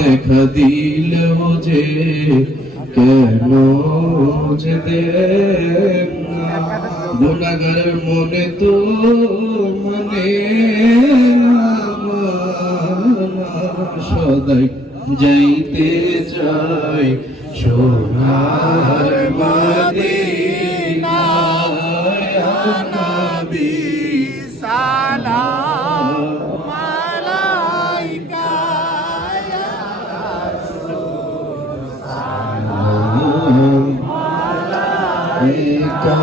দেখা দিল যে কেন যে গুনাহগার মনে তো মানে সদাই যাইতে চাই সোনার মদিনা ইয়া নবী সালাম আলাইকা ইয়া রাসূল সালাম আলাইকা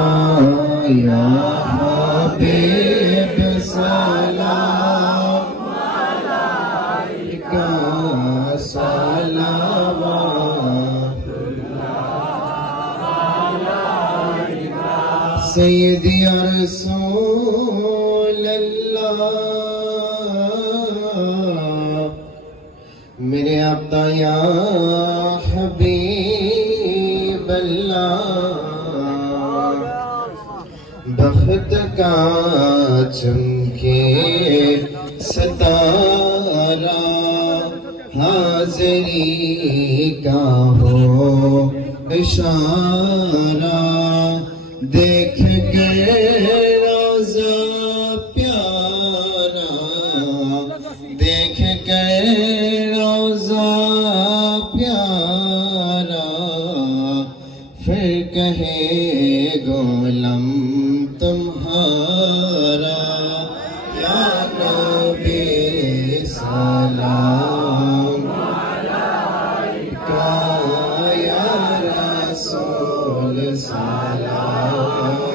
ইয়া হাবিব সালাম আলাইকা सैयदी या रसूल अल्लाह मेरे आका या हबीब अल्लाह बख्त का चमके सितारा हाज़री का हो इशारा देख के रोज़ा प्यारा देख के रोज़ा प्यारा फिर कहे गोलम तुम्हारा या नबी सलाम अलैका या रसूल सलाम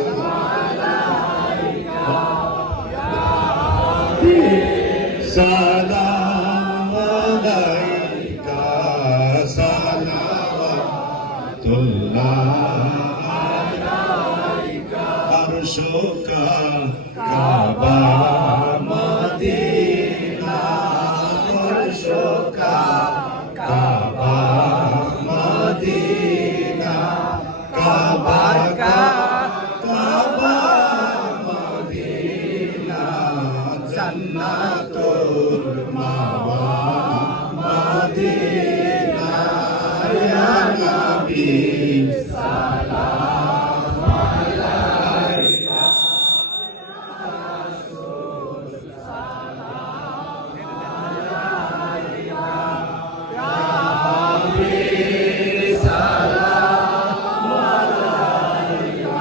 सलाम अलैका सलावतुल्लाह अलैका अर्शों का काबा मदीना अर्शों का काबा मदीना काबा का काबा मदीना जन्नतुल मावा मदीना या नबी सलाम अलैका रसूल सलाम अलैका या हबीब सलाम अलैका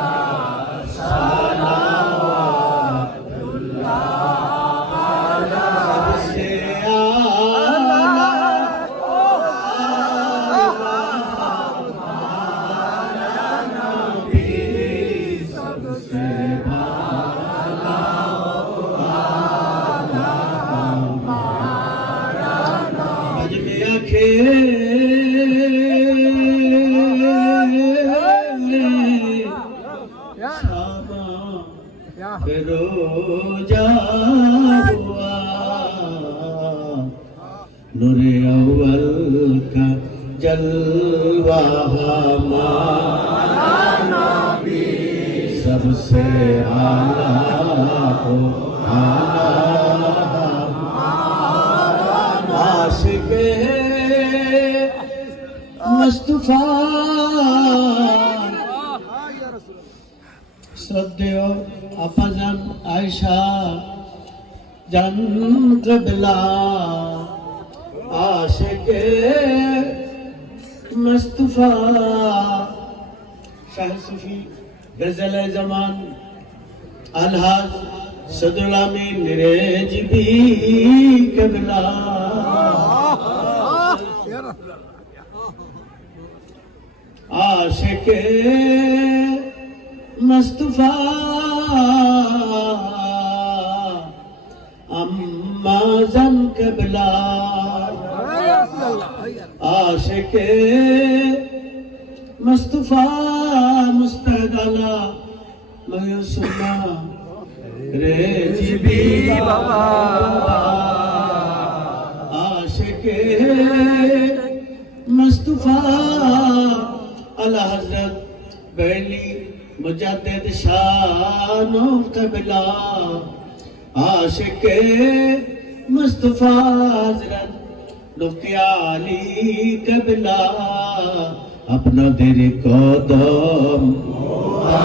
सलावतुल्लाह सबसे आला आज में आखे फिरोजा हुआ नूरे अव्वल का जलवा हमारा नबी सबसे आला हो आला आशिक़े मुस्तफ़ा শ্রদ্ধেয় আপাজান আয়েশা জান কবলা আশিকে মুস্তাফা শাহ সুফি গজল জামান আলহাজ সদুল আমিন রেজবি কবলা आशिके मुस्तफा अम्मा जन कबला आशिके मुस्तफा मुस्तदला मयूसुमा रेजिबी बाबा आशिके मुस्तफा अला हजरत बैली मुजद्दिद शान कबला आशिके मुस्तफा हजरत मुफ्ती आली कबला अपना दिल कदम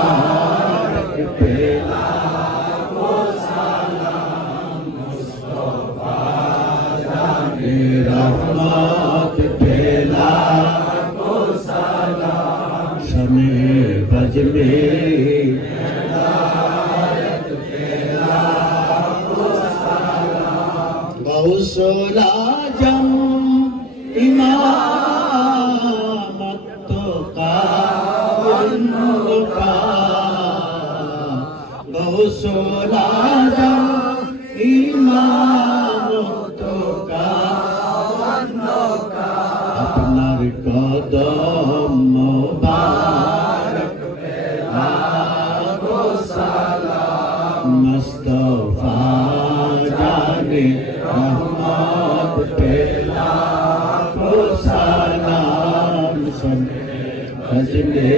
मुबारक पे लाखो सलाम मुस्तफा जाने रहमत पे लाखो सलाम शमे बज में हिदायत पे लाखो सलाम गौसुल आजम इमामत तो का गौसुल आजम इमामत तो का अपना कदम मुबारक पे लाखो सलाम मुस्तफा जाने रहमत पे लाखो सलाम सजने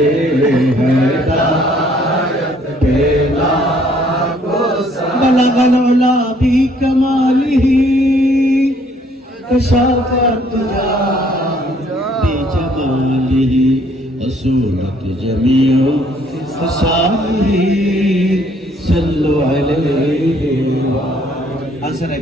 हिदायत पे लाखो सलाम बलगल उला भी कमालिही कशाफत बजमालिही असूलत जमीओ फसालिही सल्लु अलैहि। आंसर है